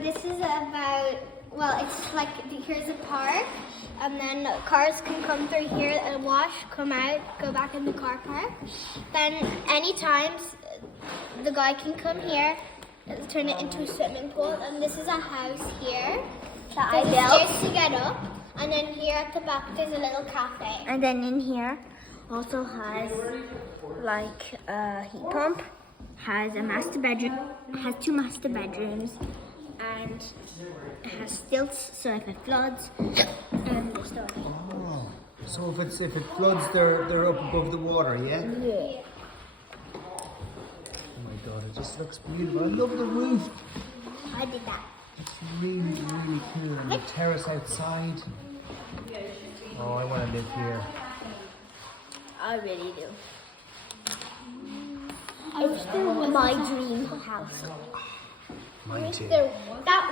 This is about, well, it's like, here's a park, and then cars can come through here and wash, come out, go back in the car park. Then anytime the guy can come here, turn it into a swimming pool, and this is a house here that I built. Stairs to get up, and then here at the back there's a little cafe. And then in here also has like a heat pump, has a master bedroom, has 2 master bedrooms, and it has stilts so if it floods, the story. Oh, so if it floods, they're up above the water, yeah? Yeah. Oh my God, it just looks beautiful. I love the roof. I did that. It's really, really cool. And the terrace outside. Oh, I want to live here. I really do. It's my dream house. Mine too. That